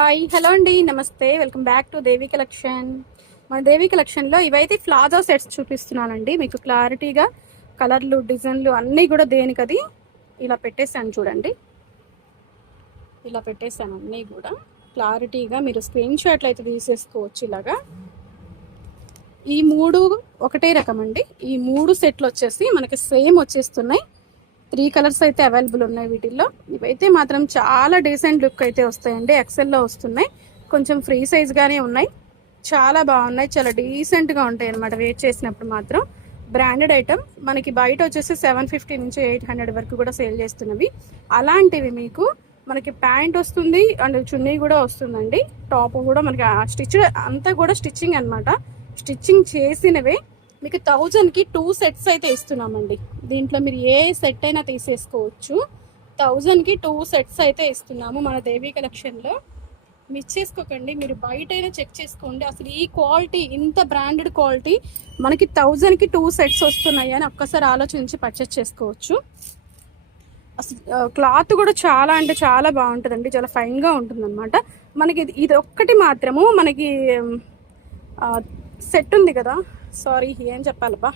Hi hello అండి, నమస్తే. Welcome back to Devi collection. మన దేవి కలెక్షన్లో ఇవైతే ప్లాజో సెట్స్ చూపిస్తున్నానండి. మీకు క్లారిటీగా కలర్లు, డిజైన్లు అన్నీ కూడా దేనికది ఇలా పెట్టేసాను చూడండి. ఇలా పెట్టేసాను అన్నీ కూడా క్లారిటీగా మీరు స్క్రీన్ షాట్లు అయితే తీసేసుకోవచ్చు. ఇలాగా ఈ మూడు ఒకటే రకం అండి. ఈ మూడు సెట్లు వచ్చేసి మనకి సేమ్ వచ్చేస్తున్నాయి. 3 కలర్స్ అయితే అవైలబుల్ ఉన్నాయి వీటిల్లో. ఇవైతే మాత్రం చాలా డీసెంట్ లుక్ అయితే వస్తాయండి. ఎక్సెల్లో వస్తున్నాయి, కొంచెం ఫ్రీ సైజ్గానే ఉన్నాయి. చాలా బాగున్నాయి, చాలా డీసెంట్గా ఉంటాయి అన్నమాట. వేర్ చేసినప్పుడు మాత్రం బ్రాండెడ్ ఐటమ్. మనకి బయట వచ్చేసి 750 నుంచి 800 వరకు కూడా సేల్ చేస్తున్నవి. అలాంటివి మీకు మనకి ప్యాంట్ వస్తుంది అండ్ చున్నీ కూడా వస్తుందండి. టాప్ కూడా మనకి స్టిచ్ అంతా కూడా స్టిచ్చింగ్ అనమాట. స్టిచ్చింగ్ చేసినవే మీకు 1000కి 2 సెట్స్ అయితే ఇస్తున్నామండి. దీంట్లో మీరు ఏ సెట్ అయినా తీసేసుకోవచ్చు. 1000కి 2 సెట్స్ అయితే ఇస్తున్నాము మన దేవి కలెక్షన్లో. మిస్ చేసుకోకండి, మీరు బయట అయినా చెక్ చేసుకోండి. అసలు ఈ క్వాలిటీ, ఇంత బ్రాండెడ్ క్వాలిటీ మనకి 1000కి 2 సెట్స్ వస్తున్నాయి అని ఒక్కసారి ఆలోచించి పర్చేస్ చేసుకోవచ్చు. అసలు క్లాత్ కూడా చాలా అంటే చాలా బాగుంటుందండి, చాలా ఫైన్గా ఉంటుంది అనమాట. మనకి ఇది ఒక్కటి మాత్రము మనకి సెట్ ఉంది కదా, సారీ ఏం చెప్పాలబ్బా,